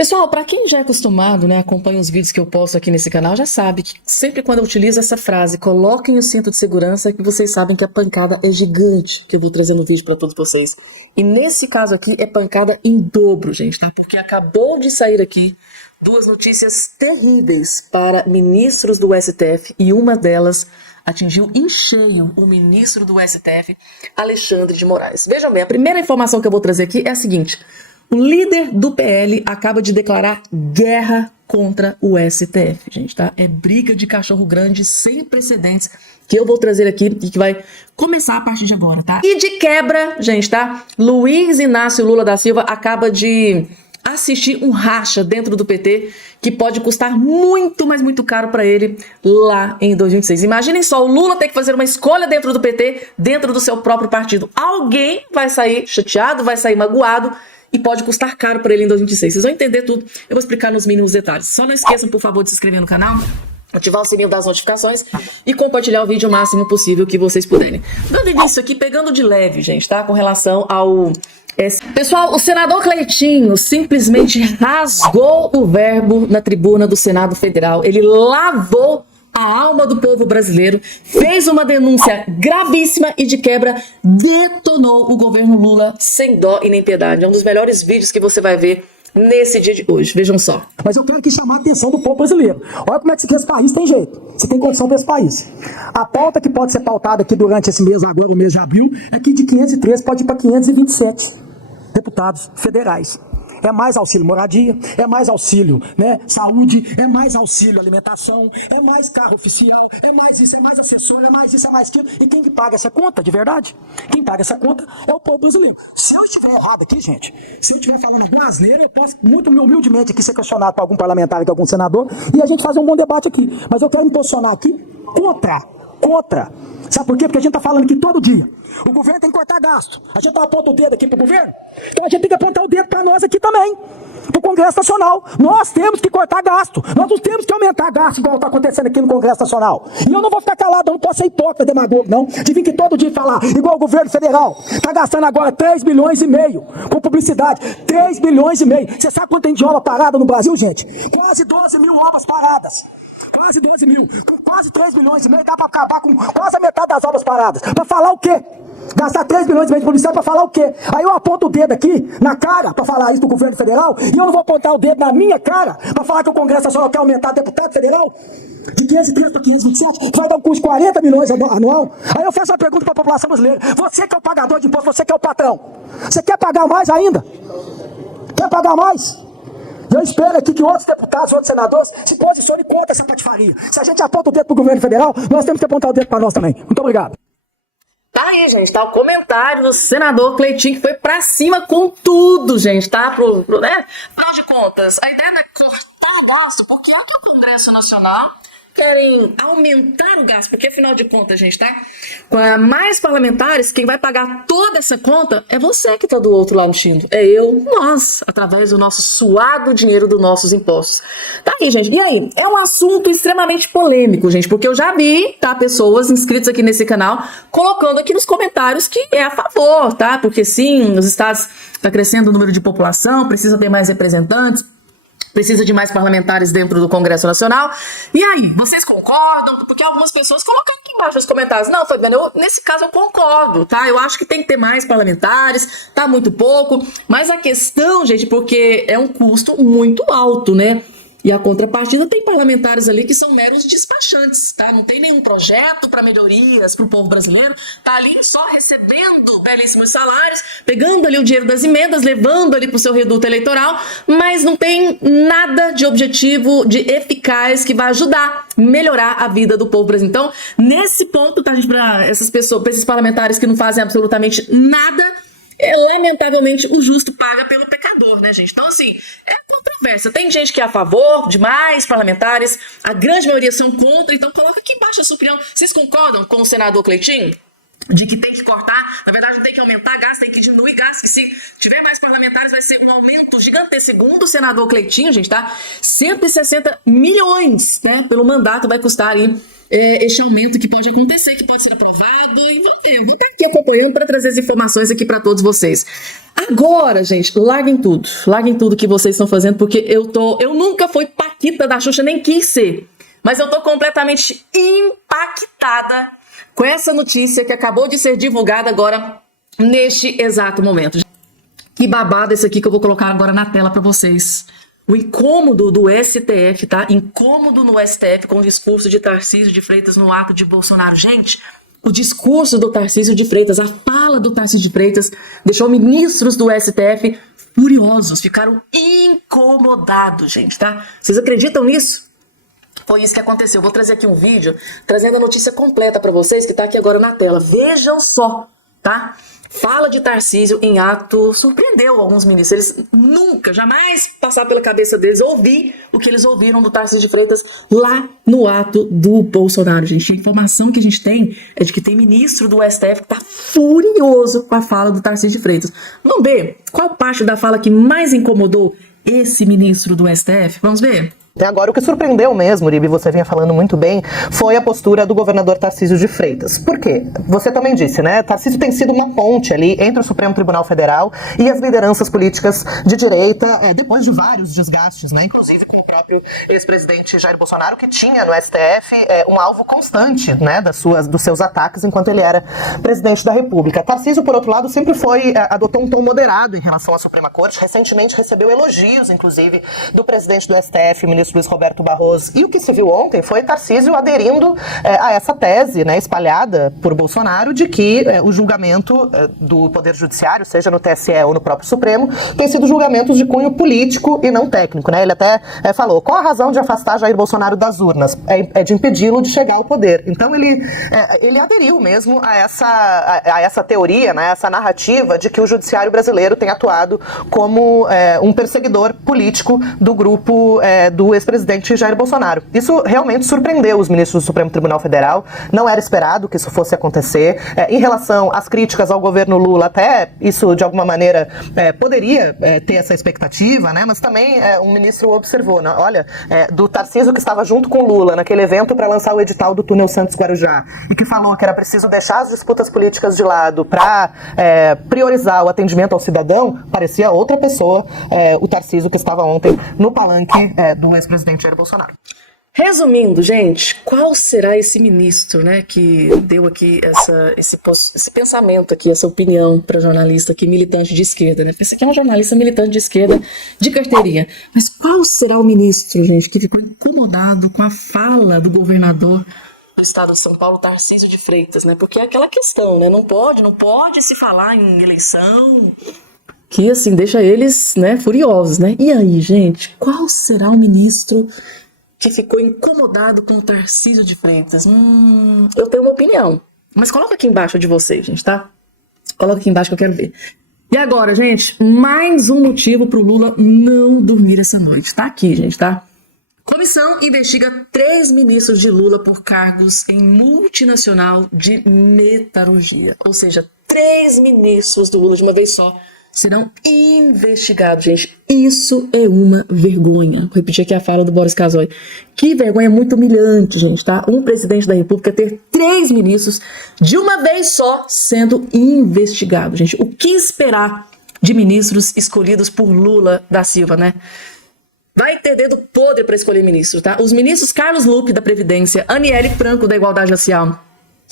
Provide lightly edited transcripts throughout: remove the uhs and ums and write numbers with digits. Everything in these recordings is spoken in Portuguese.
Pessoal, para quem já é acostumado, né, acompanha os vídeos que eu posto aqui nesse canal, já sabe que sempre quando eu utilizo essa frase, coloquem o cinto de segurança, que vocês sabem que a pancada é gigante, que eu vou trazer no vídeo para todos vocês. E nesse caso aqui é pancada em dobro, gente, tá? Porque acabou de sair aqui duas notícias terríveis para ministros do STF e uma delas atingiu em cheio o ministro do STF, Alexandre de Moraes. Vejam bem, a primeira informação que eu vou trazer aqui é a seguinte: o líder do PL acaba de declarar guerra contra o STF, gente, tá? É briga de cachorro grande sem precedentes que eu vou trazer aqui e que vai começar a partir de agora, tá? E de quebra, gente, tá? Luiz Inácio Lula da Silva acaba de assistir um racha dentro do PT que pode custar muito, mas muito caro para ele lá em 2026. Imaginem só, o Lula ter que fazer uma escolha dentro do PT, dentro do seu próprio partido. Alguém vai sair chateado, vai sair magoado, e pode custar caro para ele em 2026. Vocês vão entender tudo, eu vou explicar nos mínimos detalhes. Só não esqueçam, por favor, de se inscrever no canal, ativar o sininho das notificações e compartilhar o vídeo o máximo possível que vocês puderem. Dando início aqui, pegando de leve, gente, tá? Com relação ao... Pessoal, o senador Cleitinho simplesmente rasgou o verbo na tribuna do Senado Federal. Ele lavou a alma do povo brasileiro, fez uma denúncia gravíssima e de quebra detonou o governo Lula sem dó e nem piedade. É um dos melhores vídeos que você vai ver nesse dia de hoje. Vejam só. Mas eu quero aqui chamar a atenção do povo brasileiro. Olha como é que esse país tem jeito. Você tem condição desse país. A pauta que pode ser pautada aqui durante esse mês, agora o mês de abril, é que de 513 pode ir para 527 deputados federais. É mais auxílio moradia, é mais auxílio, né, saúde, é mais auxílio alimentação, é mais carro oficial, é mais isso, é mais acessório, é mais isso, é mais aquilo. E quem que paga essa conta, de verdade? Quem paga essa conta é o povo brasileiro. Se eu estiver errado aqui, gente, se eu estiver falando alguma asneira, eu posso muito humildemente aqui ser questionado por algum parlamentar, por algum senador, e a gente fazer um bom debate aqui. Mas eu quero me posicionar aqui contra. Sabe por quê? Porque a gente está falando aqui todo dia. O governo tem que cortar gasto. A gente não aponta o dedo aqui para o governo. Então a gente tem que apontar o dedo para nós aqui também. Para o Congresso Nacional. Nós temos que cortar gasto. Nós não temos que aumentar gasto igual está acontecendo aqui no Congresso Nacional. E eu não vou ficar calado, eu não posso ser hipócrita, demagogo, não. De vir aqui todo dia falar, igual o governo federal. Está gastando agora 3 bilhões e meio com publicidade. 3 bilhões e meio. Você sabe quanto tem de obra parada no Brasil, gente? Quase 12 mil obras paradas. Quase 12 mil, quase 3 bilhões e meio, dá para acabar com quase a metade das obras paradas. Para falar o quê? Gastar 3 bilhões e meio de publicidade para falar o quê? Aí eu aponto o dedo aqui, na cara, para falar isso do governo federal, e eu não vou apontar o dedo na minha cara, para falar que o Congresso Nacional quer aumentar deputado federal de 530 para 527, que vai dar um custo de 40 milhões anual. Aí eu faço uma pergunta para a população brasileira: você que é o pagador de imposto, você que é o patrão, você quer pagar mais ainda? Quer pagar mais? Eu espero aqui que outros deputados, outros senadores se posicionem contra essa patifaria. Se a gente aponta o dedo para o governo federal, nós temos que apontar o dedo para nós também. Muito obrigado. Tá aí, gente, tá o comentário do senador Cleitinho, que foi pra cima com tudo, gente, tá? Né? Afinal de contas, a ideia não é cortar gasto, porque é que o Congresso Nacional querem aumentar o gasto, porque afinal de contas, gente, tá? Com mais parlamentares, quem vai pagar toda essa conta é você que tá do outro lado mexendo. É eu, nós, através do nosso suado dinheiro dos nossos impostos. Tá aí, gente. E aí? É um assunto extremamente polêmico, gente, porque eu já vi, tá, pessoas inscritas aqui nesse canal colocando aqui nos comentários que é a favor, tá? Porque sim, nos estados tá crescendo o número de população, precisa ter mais representantes, precisa de mais parlamentares dentro do Congresso Nacional. E aí, vocês concordam? Porque algumas pessoas colocam aqui embaixo nos comentários: não, Fabiana, nesse caso eu concordo, tá? Eu acho que tem que ter mais parlamentares, tá muito pouco. Mas a questão, gente, porque é um custo muito alto, né? E a contrapartida, tem parlamentares ali que são meros despachantes, tá? Não tem nenhum projeto para melhorias para o povo brasileiro, tá ali só recebendo belíssimos salários, pegando ali o dinheiro das emendas, levando ali para o seu reduto eleitoral, mas não tem nada de objetivo, de eficaz que vai ajudar a melhorar a vida do povo brasileiro. Então, nesse ponto, tá, gente, para essas pessoas, para esses parlamentares que não fazem absolutamente nada, lamentavelmente o justo paga pelo pecador, né, gente? Então, assim, é controvérsia. Tem gente que é a favor de mais parlamentares, a grande maioria são contra, então coloca aqui embaixo a sua opinião. Vocês concordam com o senador Cleitinho? De que tem que cortar, na verdade não tem que aumentar gasto, tem que diminuir gasto, que se tiver mais parlamentares vai ser um aumento gigantesco. Segundo o senador Cleitinho, gente, tá? 160 milhões, né, pelo mandato vai custar aí este aumento que pode acontecer, que pode ser aprovado, e vou estar aqui acompanhando para trazer as informações aqui para todos vocês. Agora, gente, larguem tudo que vocês estão fazendo, porque eu nunca fui paquita da Xuxa, nem quis ser, mas eu tô completamente impactada com essa notícia que acabou de ser divulgada agora, neste exato momento. Que babado esse aqui que eu vou colocar agora na tela para vocês. O incômodo do STF, tá? Incômodo no STF com o discurso de Tarcísio de Freitas no ato de Bolsonaro. Gente, o discurso do Tarcísio de Freitas, a fala do Tarcísio de Freitas deixou ministros do STF furiosos, ficaram incomodados, gente, tá? Vocês acreditam nisso? Foi isso que aconteceu. Vou trazer aqui um vídeo trazendo a notícia completa para vocês, que tá aqui agora na tela. Vejam só, tá? Fala de Tarcísio em ato surpreendeu alguns ministros. Eles nunca, jamais passaram pela cabeça deles ouvir o que eles ouviram do Tarcísio de Freitas lá no ato do Bolsonaro, gente. A informação que a gente tem é de que tem ministro do STF que tá furioso com a fala do Tarcísio de Freitas. Vamos ver qual parte da fala que mais incomodou esse ministro do STF? Vamos ver? Agora, o que surpreendeu mesmo, Uribe, você vinha falando muito bem, foi a postura do governador Tarcísio de Freitas. Por quê? Você também disse, né? Tarcísio tem sido uma ponte ali entre o Supremo Tribunal Federal e as lideranças políticas de direita, depois de vários desgastes, né? Inclusive com o próprio ex-presidente Jair Bolsonaro, que tinha no STF um alvo constante, né, dos seus ataques enquanto ele era presidente da República. Tarcísio, por outro lado, sempre adotou um tom moderado em relação à Suprema Corte. Recentemente recebeu elogios, inclusive, do presidente do STF, ministro Luiz Roberto Barroso. E o que se viu ontem foi Tarcísio aderindo a essa tese, né, espalhada por Bolsonaro, de que o julgamento do Poder Judiciário, seja no TSE ou no próprio Supremo, tem sido julgamentos de cunho político e não técnico, né? Ele até falou, qual a razão de afastar Jair Bolsonaro das urnas? É de impedi-lo de chegar ao poder. Então ele aderiu mesmo a essa teoria, né, essa narrativa de que o Judiciário brasileiro tem atuado como um perseguidor político do grupo do ex-presidente Jair Bolsonaro. Isso realmente surpreendeu os ministros do Supremo Tribunal Federal, não era esperado que isso fosse acontecer. Em relação às críticas ao governo Lula, até isso de alguma maneira poderia ter essa expectativa, né? Mas também um ministro observou, né? Olha, do Tarcísio que estava junto com Lula naquele evento para lançar o edital do túnel Santos-Guarujá e que falou que era preciso deixar as disputas políticas de lado para priorizar o atendimento ao cidadão, parecia outra pessoa, o Tarcísio que estava ontem no palanque do ex-presidente Jair Bolsonaro. Resumindo, gente, qual será esse ministro, né, que deu aqui esse pensamento aqui, essa opinião para jornalista aqui, militante de esquerda, né? Esse aqui é um jornalista militante de esquerda de carteirinha. Mas qual será o ministro, gente, que ficou incomodado com a fala do governador do estado de São Paulo, Tarcísio de Freitas, né? Porque é aquela questão, né? Não pode se falar em eleição, que assim deixa eles, né, furiosos, né? E aí, gente, qual será o ministro que ficou incomodado com o Tarcísio de Freitas? Eu tenho uma opinião, mas coloca aqui embaixo de vocês, gente, tá? Coloca aqui embaixo que eu quero ver. E agora, gente, mais um motivo pro Lula não dormir essa noite. Tá aqui, gente, tá? Comissão investiga 3 ministros de Lula por cargos em multinacional de metalurgia. Ou seja, 3 ministros do Lula de uma vez só serão investigados, gente. Isso é uma vergonha. Vou repetir aqui a fala do Boris Casoy. Que vergonha muito humilhante, gente, tá? Um presidente da República ter 3 ministros de uma vez só sendo investigados, gente. O que esperar de ministros escolhidos por Lula da Silva, né? Vai ter dedo podre para escolher ministro, tá? Os ministros Carlos Lupe, da Previdência, Aniele Franco, da Igualdade Racial,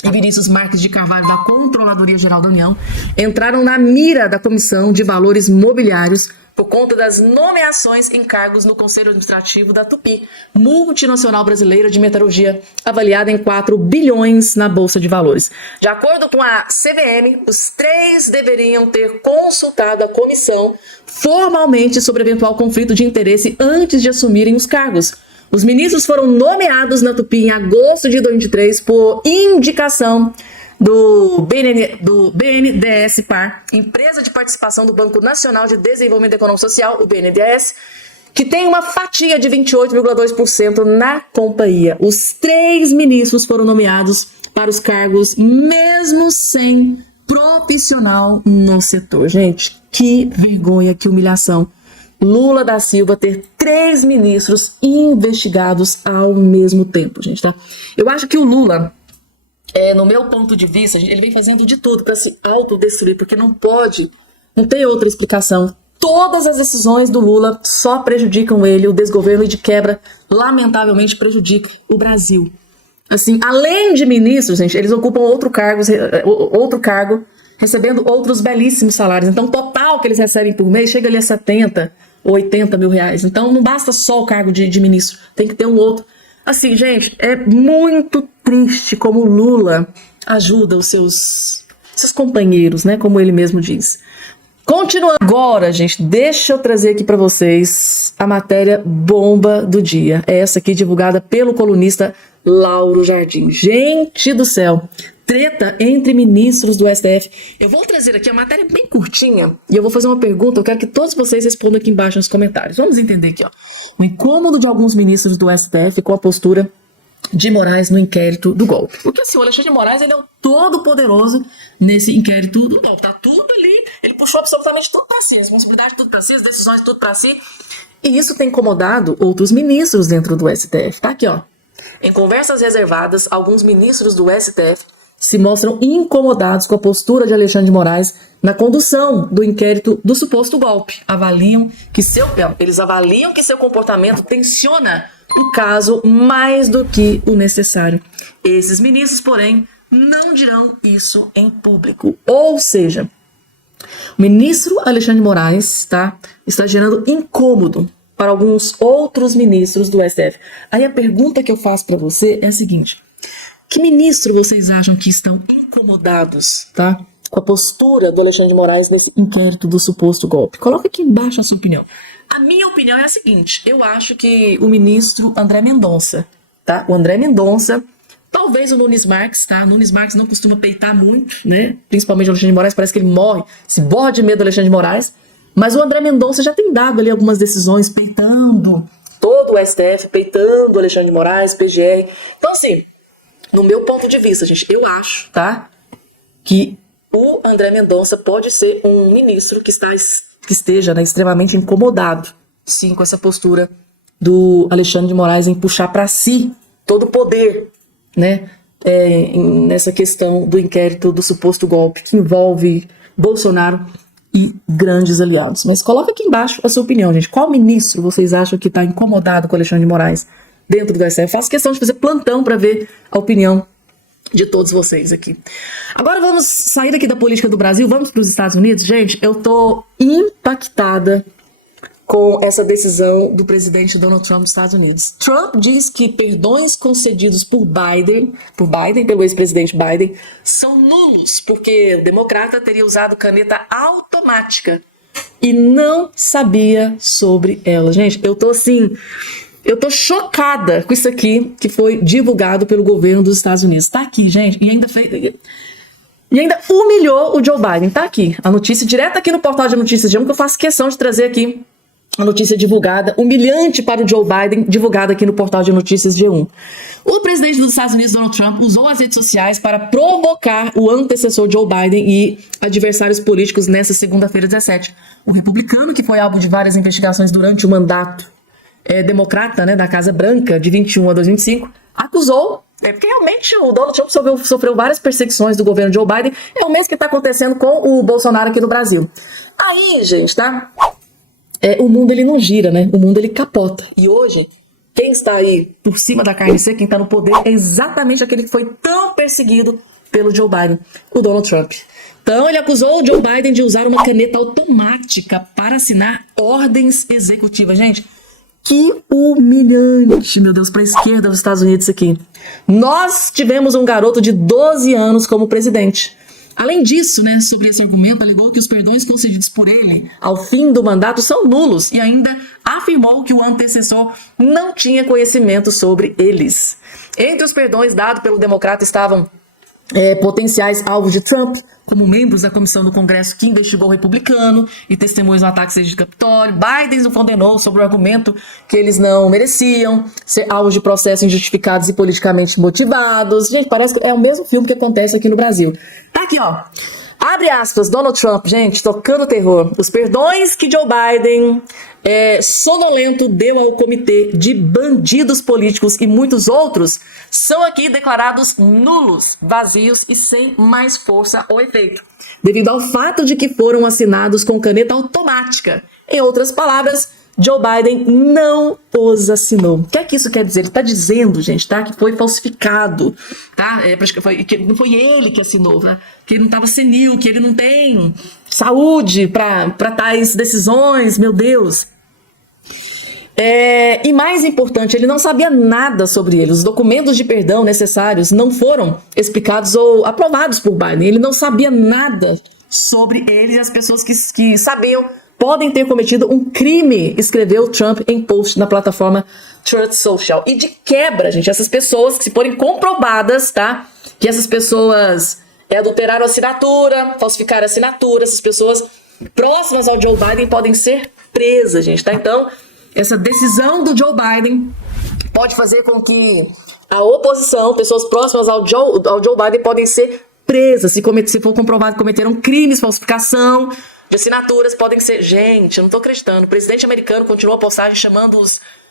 e Vinícius Marques de Carvalho, da Controladoria Geral da União, entraram na mira da Comissão de Valores Mobiliários por conta das nomeações em cargos no Conselho Administrativo da Tupi, multinacional brasileira de metalurgia, avaliada em 4 bilhões na Bolsa de Valores. De acordo com a CVM, os 3 deveriam ter consultado a comissão formalmente sobre eventual conflito de interesse antes de assumirem os cargos. Os ministros foram nomeados na Tupi em agosto de 2023 por indicação do BNDES Par, empresa de participação do Banco Nacional de Desenvolvimento Econômico e Social, o BNDES, que tem uma fatia de 28,2% na companhia. Os 3 ministros foram nomeados para os cargos mesmo sem profissional no setor. Gente, que vergonha, que humilhação. Lula da Silva ter 3 ministros investigados ao mesmo tempo, gente, tá? Eu acho que o Lula, no meu ponto de vista, ele vem fazendo de tudo para se autodestruir, porque não tem outra explicação. Todas as decisões do Lula só prejudicam ele, o desgoverno, e de quebra, lamentavelmente, prejudica o Brasil. Assim, além de ministros, gente, eles ocupam outro cargo, recebendo outros belíssimos salários. Então, o total que eles recebem por mês chega ali a 70 ou 80 mil reais. Então, não basta só o cargo de ministro, tem que ter um outro. Assim, gente, é muito triste como o Lula ajuda os seus companheiros, né? Como ele mesmo diz. Continuando agora, gente, deixa eu trazer aqui para vocês a matéria bomba do dia. É essa aqui, divulgada pelo colunista Lauro Jardim. Gente do céu, treta entre ministros do STF. Eu vou trazer aqui a matéria bem curtinha e eu vou fazer uma pergunta. Eu quero que todos vocês respondam aqui embaixo nos comentários. Vamos entender aqui, ó. O incômodo de alguns ministros do STF com a postura de Moraes no inquérito do golpe. Porque assim, o Alexandre de Moraes, ele é o todo-poderoso nesse inquérito do golpe. Tá tudo ali, ele puxou absolutamente tudo para si, a responsabilidade tudo para si, as decisões tudo para si. E isso tem incomodado outros ministros dentro do STF. Tá aqui, ó. Em conversas reservadas, alguns ministros do STF se mostram incomodados com a postura de Alexandre de Moraes na condução do inquérito do suposto golpe. Eles avaliam que seu comportamento tensiona o caso mais do que o necessário. Esses ministros, porém, não dirão isso em público. Ou seja, o ministro Alexandre de Moraes está gerando incômodo para alguns outros ministros do STF. Aí a pergunta que eu faço para você é a seguinte: que ministro vocês acham que estão incomodados, com a postura do Alexandre de Moraes nesse inquérito do suposto golpe? Coloca aqui embaixo a sua opinião. A minha opinião é a seguinte: eu acho que o ministro André Mendonça, O André Mendonça, talvez o Nunes Marques, Nunes Marques não costuma peitar muito, né? Principalmente o Alexandre de Moraes, parece que ele morre, se borra de medo do Alexandre de Moraes. Mas o André Mendonça já tem dado ali algumas decisões peitando todo o STF, peitando o Alexandre de Moraes, PGR. Então, assim, no meu ponto de vista, gente, eu acho, que o André Mendonça pode ser um ministro que esteja extremamente incomodado, sim, com essa postura do Alexandre de Moraes em puxar para si todo o poder, né, nessa questão do inquérito do suposto golpe que envolve Bolsonaro e grandes aliados. Mas coloca aqui embaixo a sua opinião, gente. Qual ministro vocês acham que está incomodado com o Alexandre de Moraes dentro do STF? Eu faço questão de fazer plantão para ver a opinião de todos vocês aqui. Agora vamos sair aqui da política do Brasil, vamos para os Estados Unidos. Gente, eu tô impactada com essa decisão do presidente Donald Trump dos Estados Unidos. Trump diz que perdões concedidos pelo ex-presidente Biden, são nulos, porque o democrata teria usado caneta automática e não sabia sobre ela. Gente, eu tô chocada com isso aqui que foi divulgado pelo governo dos Estados Unidos. Tá aqui, gente, e ainda humilhou o Joe Biden. Tá aqui a notícia, direto aqui no portal de notícias G1, que eu faço questão de trazer aqui a notícia divulgada, humilhante para o Joe Biden, divulgada aqui no portal de notícias G1. O presidente dos Estados Unidos, Donald Trump, usou as redes sociais para provocar o antecessor Joe Biden e adversários políticos nessa segunda-feira 17. O republicano, que foi alvo de várias investigações durante o mandato democrata, da Casa Branca, de 21 a 2025, acusou, porque realmente o Donald Trump sofreu várias perseguições do governo Joe Biden. É o mesmo que está acontecendo com o Bolsonaro aqui no Brasil. Aí, gente, o mundo ele não gira, O mundo ele capota. E hoje, quem está aí por cima da carne seca, quem está no poder, é exatamente aquele que foi tão perseguido pelo Joe Biden, o Donald Trump. Então, ele acusou o Joe Biden de usar uma caneta automática para assinar ordens executivas. Gente, que humilhante, meu Deus, para a esquerda dos Estados Unidos aqui. Nós tivemos um garoto de 12 anos como presidente. Além disso, sobre esse argumento, alegou que os perdões concedidos por ele ao fim do mandato são nulos e ainda afirmou que o antecessor não tinha conhecimento sobre eles. Entre os perdões dados pelo democrata estavam potenciais alvos de Trump, como membros da comissão do Congresso que investigou o republicano e testemunhas no ataque de Capitólio. Biden o condenou sobre o argumento que eles não mereciam ser alvos de processos injustificados e politicamente motivados. Gente, parece que é o mesmo filme que acontece aqui no Brasil. Tá aqui, ó. Abre aspas, Donald Trump, gente, tocando terror. Os perdões que Joe Biden, sonolento, deu ao comitê de bandidos políticos e muitos outros são aqui declarados nulos, vazios e sem mais força ou efeito, devido ao fato de que foram assinados com caneta automática. Em outras palavras, Joe Biden não os assinou. O que é que isso quer dizer? Ele está dizendo, gente, tá, que foi falsificado, tá? Que não foi ele que assinou, tá? Que ele não estava senil, que ele não tem saúde para tais decisões, meu Deus. E mais importante, ele não sabia nada sobre ele. Os documentos de perdão necessários não foram explicados ou aprovados por Biden. Ele não sabia nada sobre ele e as pessoas que sabiam podem ter cometido um crime, escreveu Trump em post na plataforma Truth Social. E de quebra, gente, essas pessoas que se forem comprovadas, tá? Que essas pessoas adulteraram a assinatura, falsificaram a assinatura, essas pessoas próximas ao Joe Biden podem ser presas, gente, tá? Então, essa decisão do Joe Biden pode fazer com que a oposição, pessoas próximas ao Joe Biden podem ser presas se for comprovado que cometeram crimes, falsificação de assinaturas, podem ser... Gente, eu não tô acreditando. O presidente americano continuou a postagem chamando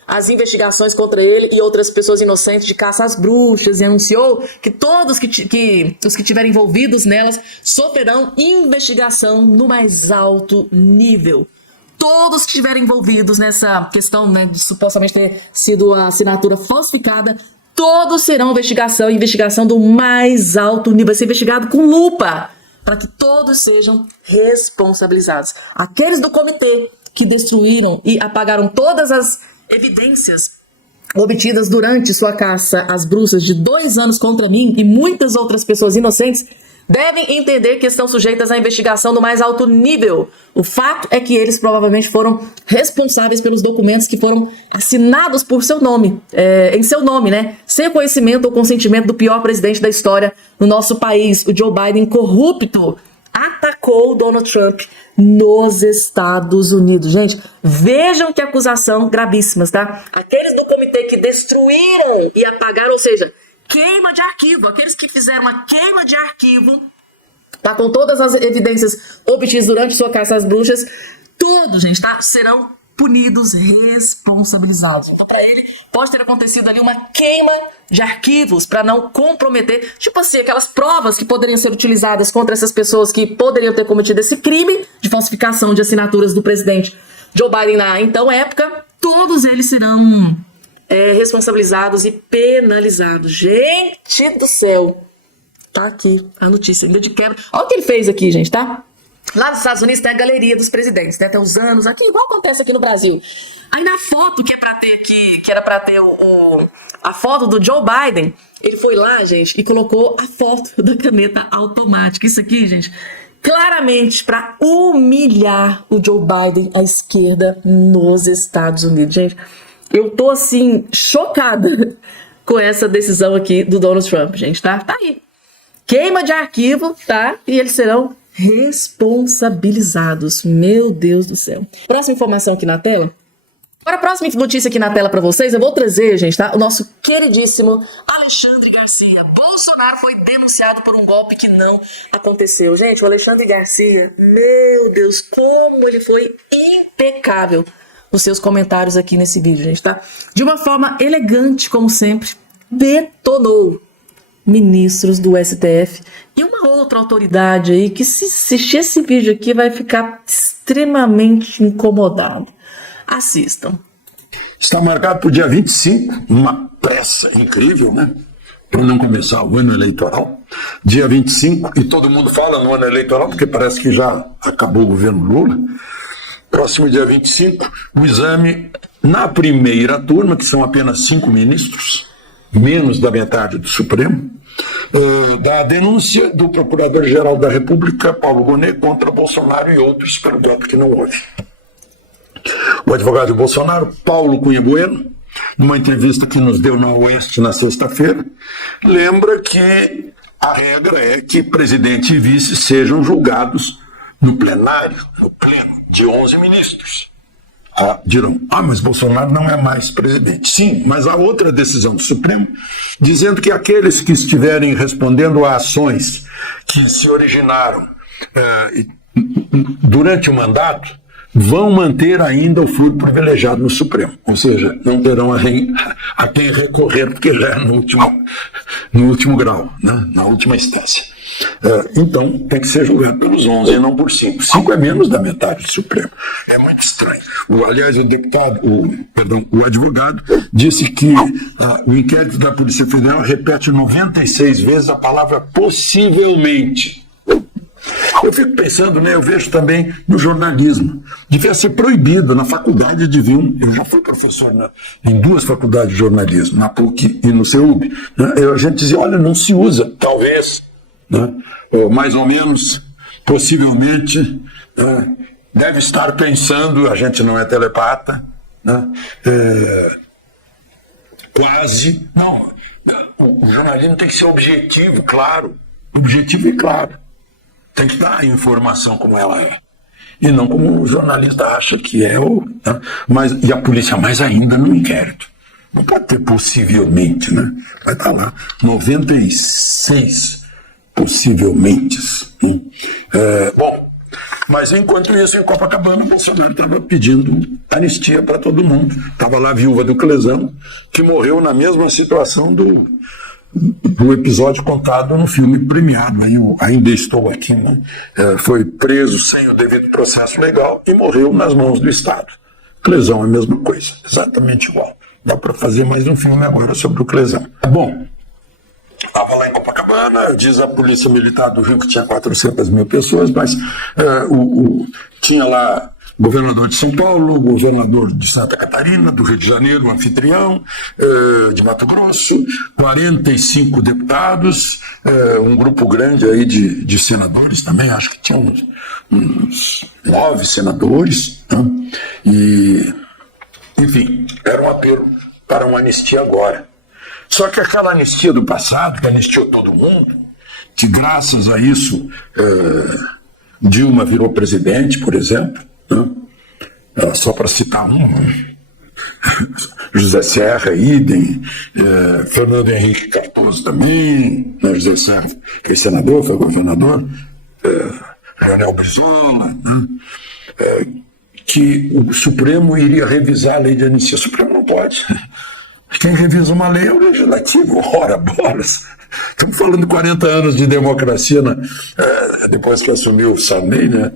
as investigações contra ele e outras pessoas inocentes de caça às bruxas e anunciou que todos os que tiverem envolvidos nelas sofrerão investigação no mais alto nível. Todos que estiverem envolvidos nessa questão, né, de supostamente ter sido a assinatura falsificada, todos serão investigação do mais alto nível. Vai ser investigado com lupa, para que todos sejam responsabilizados. Aqueles do comitê que destruíram e apagaram todas as evidências obtidas durante sua caça às bruxas de 2 anos contra mim e muitas outras pessoas inocentes, devem entender que estão sujeitas à investigação do mais alto nível. O fato é que eles provavelmente foram responsáveis pelos documentos que foram assinados por seu nome, em seu nome, né? Sem conhecimento ou consentimento do pior presidente da história no nosso país, o Joe Biden corrupto, atacou Donald Trump nos Estados Unidos. Gente, vejam que acusação gravíssimas, tá? Aqueles do comitê que destruíram e apagaram, ou seja, queima de arquivo, aqueles que fizeram uma queima de arquivo, tá, com todas as evidências obtidas durante sua caça às bruxas, todos, gente, tá, serão punidos, responsabilizados. Então, para ele, pode ter acontecido ali uma queima de arquivos para não comprometer, tipo assim, aquelas provas que poderiam ser utilizadas contra essas pessoas que poderiam ter cometido esse crime de falsificação de assinaturas do presidente Joe Biden na então época, todos eles serão responsabilizados e penalizados. Gente do céu, tá aqui a notícia, ainda de quebra. Olha o que ele fez aqui, gente, tá? Lá nos Estados Unidos tem a galeria dos presidentes, né? Tem os anos aqui, igual acontece aqui no Brasil. Aí na foto que é pra ter aqui, que era pra ter a foto do Joe Biden, ele foi lá, gente, e colocou a foto da caneta automática. Isso aqui, gente, claramente pra humilhar o Joe Biden, a esquerda nos Estados Unidos. Gente, eu tô, assim, chocada com essa decisão aqui do Donald Trump, gente, tá? Tá aí. Queima de arquivo, tá? E eles serão responsabilizados. Meu Deus do céu. Próxima informação aqui na tela. Agora, a próxima notícia aqui na tela para vocês, eu vou trazer, gente, tá? O nosso queridíssimo Alexandre Garcia. Bolsonaro foi denunciado por um golpe que não aconteceu. Gente, o Alexandre Garcia, meu Deus, como ele foi impecável nos seus comentários aqui nesse vídeo, gente, tá? De uma forma elegante, como sempre, detonou ministros do STF e uma outra autoridade aí que, se assistir esse vídeo aqui, vai ficar extremamente incomodado. Assistam. Está marcado para o dia 25, uma pressa incrível, né? Para não começar o ano eleitoral. Dia 25, e todo mundo fala no ano eleitoral, porque parece que já acabou o governo Lula. Próximo dia 25, o exame na primeira turma, que são apenas 5 ministros, menos da metade do Supremo, da denúncia do Procurador-Geral da República, Paulo Gonet, contra Bolsonaro e outros pelo golpe que não houve. O advogado de Bolsonaro, Paulo Cunha Bueno, numa entrevista que nos deu na Oeste na sexta-feira, lembra que a regra é que presidente e vice sejam julgados no plenário, no pleno, de 11 ministros. Dirão, mas Bolsonaro não é mais presidente. Sim, mas há outra decisão do Supremo dizendo que aqueles que estiverem respondendo a ações que se originaram durante o mandato, vão manter ainda o foro privilegiado no Supremo. Ou seja, não terão a quem recorrer, porque já é no último grau, né? Na última instância. Então, tem que ser julgado pelos 11 e não por 5. 5 é menos da metade do Supremo. É muito estranho. Aliás, o advogado disse que o inquérito da Polícia Federal repete 96 vezes a palavra possivelmente. Eu fico pensando, né, eu vejo também no jornalismo. Devia ser proibido na faculdade, eu já fui professor em 2 faculdades de jornalismo, na PUC e no CEUB. Né, a gente dizia, olha, não se usa, talvez, né, ou mais ou menos, possivelmente, deve estar pensando, a gente não é telepata, né, quase, não, o jornalismo tem que ser objetivo, claro, objetivo e claro. Tem que dar a informação como ela é. E não como o jornalista acha que é. Né? E a polícia mais ainda no inquérito. Não pode ter possivelmente, né? Vai estar lá 96 possivelmente. Bom, mas enquanto isso, em Copacabana, o Bolsonaro estava pedindo anistia para todo mundo. Estava lá a viúva do Clesão, que morreu na mesma situação do episódio contado no filme premiado, Ainda Estou Aqui, né? Foi preso sem o devido processo legal e morreu nas mãos do Estado. Clesão é a mesma coisa, exatamente igual. Dá para fazer mais um filme agora sobre o Clesão. Bom, estava lá em Copacabana, diz a Polícia Militar do Rio que tinha 400 mil pessoas, mas tinha lá governador de São Paulo, governador de Santa Catarina, do Rio de Janeiro, o anfitrião, de Mato Grosso, 45 deputados, um grupo grande aí de senadores também, acho que tinha uns 9 senadores, né? E, enfim, era um apelo para uma anistia agora. Só que aquela anistia do passado, que anistiou todo mundo, que graças a isso Dilma virou presidente, por exemplo, só para citar José Serra, idem, Fernando Henrique Cardoso também, né? José Serra foi senador, foi governador, Leonel Brizola, né? Que o Supremo iria revisar a lei de anistia. O Supremo não pode. Quem revisa uma lei é o Legislativo. Ora, bolas! Estamos falando de 40 anos de democracia, né? Depois que assumiu o Sarney, né?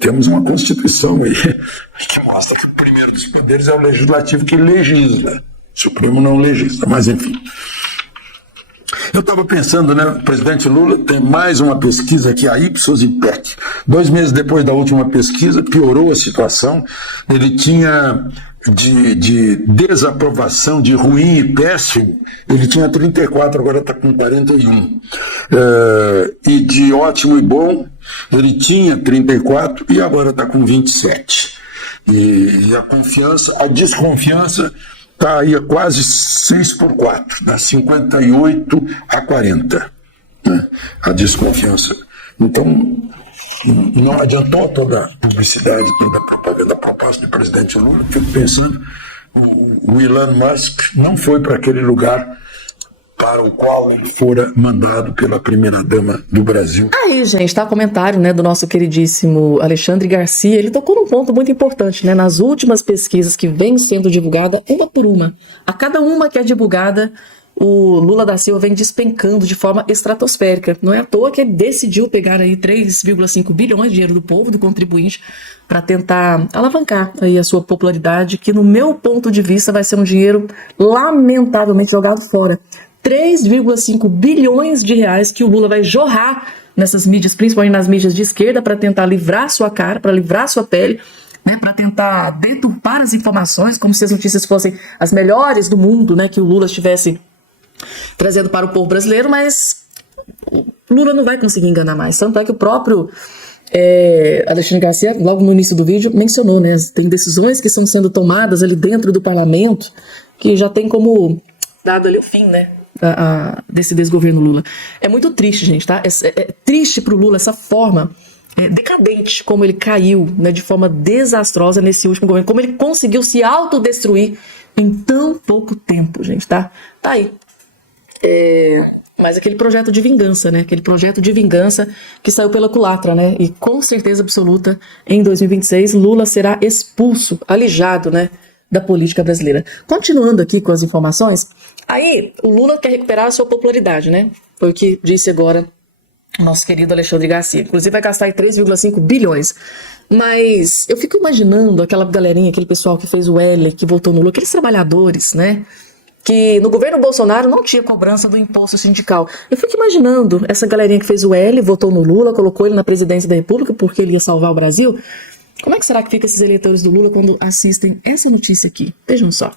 Temos uma Constituição aí que mostra que o primeiro dos poderes é o Legislativo, que legisla. O Supremo não legisla, mas enfim. Eu estava pensando, né, o presidente Lula tem mais uma pesquisa que a Ipsos Impec. 2 meses depois da última pesquisa, piorou a situação. Ele tinha de desaprovação, de ruim e péssimo, ele tinha 34, agora está com 41. E de ótimo e bom, ele tinha 34 e agora está com 27. E a desconfiança está aí a quase 6/4, dá 58-40, né? A desconfiança. Então, não adiantou toda a publicidade, toda a propaganda, a proposta do presidente Lula. Fico pensando, o Elon Musk não foi para aquele lugar para o qual ele fora mandado pela primeira-dama do Brasil. Aí, gente, tá o comentário, né, do nosso queridíssimo Alexandre Garcia. Ele tocou num ponto muito importante, né? Nas últimas pesquisas que vêm sendo divulgadas, uma por uma, a cada uma que é divulgada, o Lula da Silva vem despencando de forma estratosférica. Não é à toa que ele decidiu pegar aí 3,5 bilhões de dinheiro do povo, do contribuinte, para tentar alavancar aí a sua popularidade, que no meu ponto de vista vai ser um dinheiro lamentavelmente jogado fora. 3,5 bilhões de reais que o Lula vai jorrar nessas mídias, principalmente nas mídias de esquerda, para tentar livrar sua cara, para livrar sua pele, né, para tentar deturpar as informações, como se as notícias fossem as melhores do mundo, né, que o Lula estivesse trazendo para o povo brasileiro, mas o Lula não vai conseguir enganar mais. Tanto é que o próprio Alexandre Garcia, logo no início do vídeo, mencionou, né, tem decisões que estão sendo tomadas ali dentro do parlamento que já tem como dado ali o fim, né, desse desgoverno Lula. É muito triste, gente, tá? É triste pro Lula essa forma decadente, como ele caiu, né, de forma desastrosa nesse último governo, como ele conseguiu se autodestruir em tão pouco tempo, gente, tá? Tá aí. Mas aquele projeto de vingança, né? Aquele projeto de vingança que saiu pela culatra, né? E com certeza absoluta, em 2026, Lula será expulso, alijado, né? Da política brasileira. Continuando aqui com as informações, aí o Lula quer recuperar a sua popularidade, né? Foi o que disse agora o nosso querido Alexandre Garcia. Inclusive vai gastar aí 3,5 bilhões. Mas eu fico imaginando aquela galerinha, aquele pessoal que fez o L, que votou no Lula, aqueles trabalhadores, né? Que no governo Bolsonaro não tinha cobrança do imposto sindical. Eu fico imaginando essa galerinha que fez o L, votou no Lula, colocou ele na presidência da República porque ele ia salvar o Brasil. Como é que será que ficam esses eleitores do Lula quando assistem essa notícia aqui? Vejam só.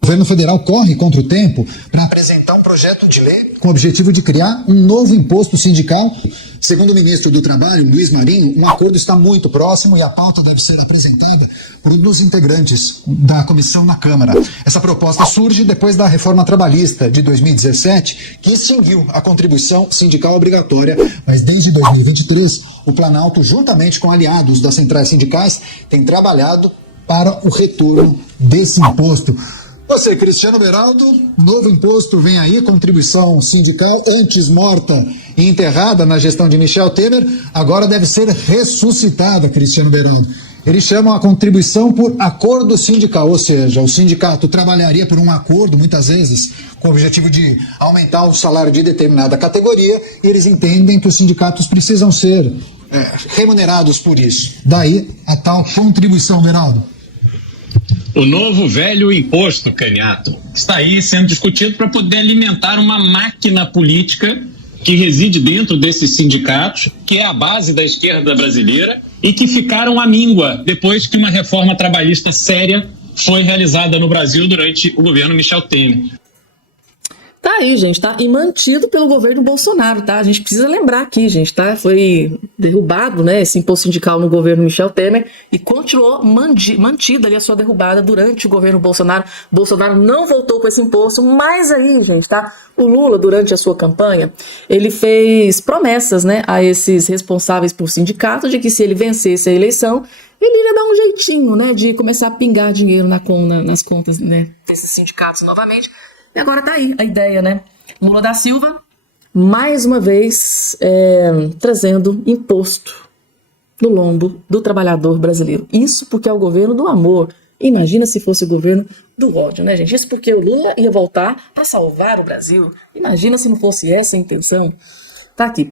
O governo federal corre contra o tempo para apresentar um projeto de lei com o objetivo de criar um novo imposto sindical. Segundo o ministro do Trabalho, Luiz Marinho, um acordo está muito próximo e a pauta deve ser apresentada por um dos integrantes da comissão na Câmara. Essa proposta surge depois da reforma trabalhista de 2017, que extinguiu a contribuição sindical obrigatória, mas desde 2023, o Planalto, juntamente com aliados das centrais sindicais, tem trabalhado para o retorno desse imposto. Você, Cristiano Beraldo, novo imposto vem aí, contribuição sindical, antes morta e enterrada na gestão de Michel Temer, agora deve ser ressuscitada, Cristiano Beraldo. Eles chamam a contribuição por acordo sindical, ou seja, o sindicato trabalharia por um acordo, muitas vezes, com o objetivo de aumentar o salário de determinada categoria, e eles entendem que os sindicatos precisam ser remunerados por isso. Daí a tal contribuição, Beraldo. O novo velho imposto, Canhato, está aí sendo discutido para poder alimentar uma máquina política que reside dentro desses sindicatos, que é a base da esquerda brasileira e que ficaram à míngua depois que uma reforma trabalhista séria foi realizada no Brasil durante o governo Michel Temer. Tá aí, gente, tá? E mantido pelo governo Bolsonaro, tá? A gente precisa lembrar aqui, gente, tá? Foi derrubado, né, esse imposto sindical no governo Michel Temer e continuou mantida ali a sua derrubada durante o governo Bolsonaro. Bolsonaro não voltou com esse imposto, mas aí, gente, tá? O Lula, durante a sua campanha, ele fez promessas, né, a esses responsáveis por sindicato de que se ele vencesse a eleição, ele iria dar um jeitinho, né, de começar a pingar dinheiro nas contas, né, desses sindicatos novamente. E agora tá aí a ideia, né? Lula da Silva, mais uma vez, trazendo imposto no lombo do trabalhador brasileiro. Isso porque é o governo do amor. Imagina se fosse o governo do ódio, né, gente? Isso porque o Lula ia voltar para salvar o Brasil. Imagina se não fosse essa a intenção. Tá aqui.